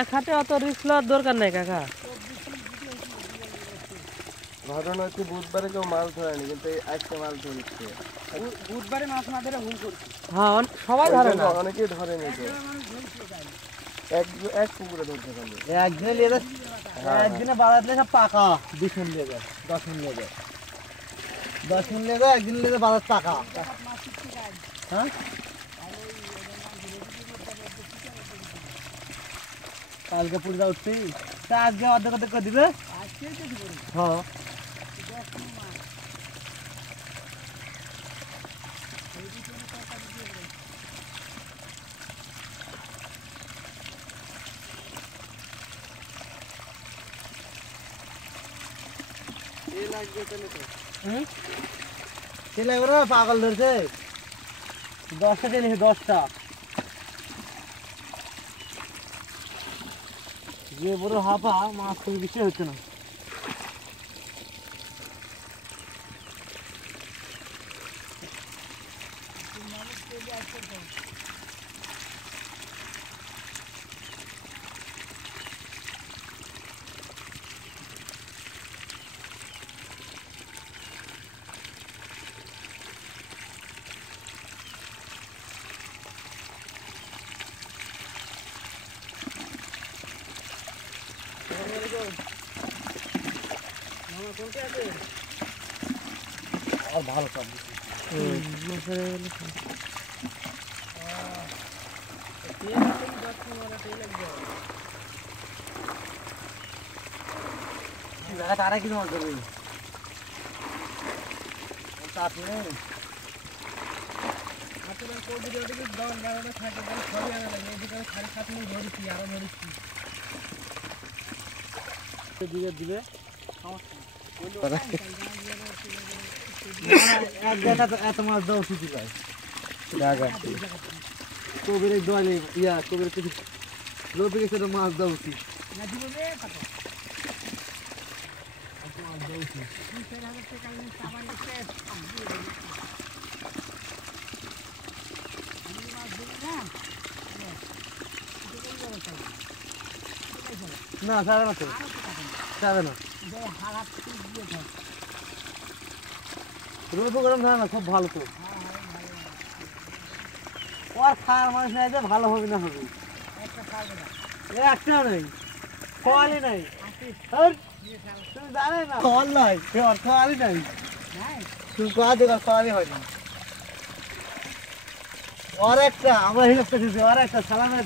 এক হাতে অত রিস্ক লওয়ার দরকার নাই কাকা। ঘটনা হচ্ছে বুধবারে কেউ মাছ ধরেনি, কিন্তু আজকে মাছ ধরছে। বুধবারে মাছ না ধরে ভুল করছি। হ্যাঁ সবাই ধরে না, অনেকেই ধরেনি তো। এক পুকুরে ধরছে খালি একদিনে নিয়ে যায়, একদিনে বাজার সব পাকা 20 মিনিট নিয়ে যায়, 10 মিনিট নিয়ে যায়, 10 মিনিট নিয়ে যায়, একদিন নিয়ে যায় বাজার পাকা। হ্যাঁ কালকে পুরো উঠছি, আজকে অর্ধেক অর্ধেক করে দিবে। হ্যাঁ পাগল ধরছে 10টা দিন, 10টা যে বড় হাফা মাছ থেকে বেশি হচ্ছে না। আর ভালো সব তারা কি মাছ ধরবে দিবে এত মাছ দেওয়া উচিত ভাই। কবির দলে ইয়া কবির রবি গেছে মাছ দেওয়া উচিত। না যাবে না তো, যাবে না। রবি গরম ধরে না, খুব ভালো তো। আর খাওয়ার মানুষ নাই যে ভালো হবে না হবে, একটা নেই, খাওয়ালি নাই, তুমি জানে না খাওয়াল নাই, খাওয়ালি নাই, তুমি খাওয়ালি হয়নি। আর একটা আমরা হিসাব পেয়েছি, আর একটা সালামে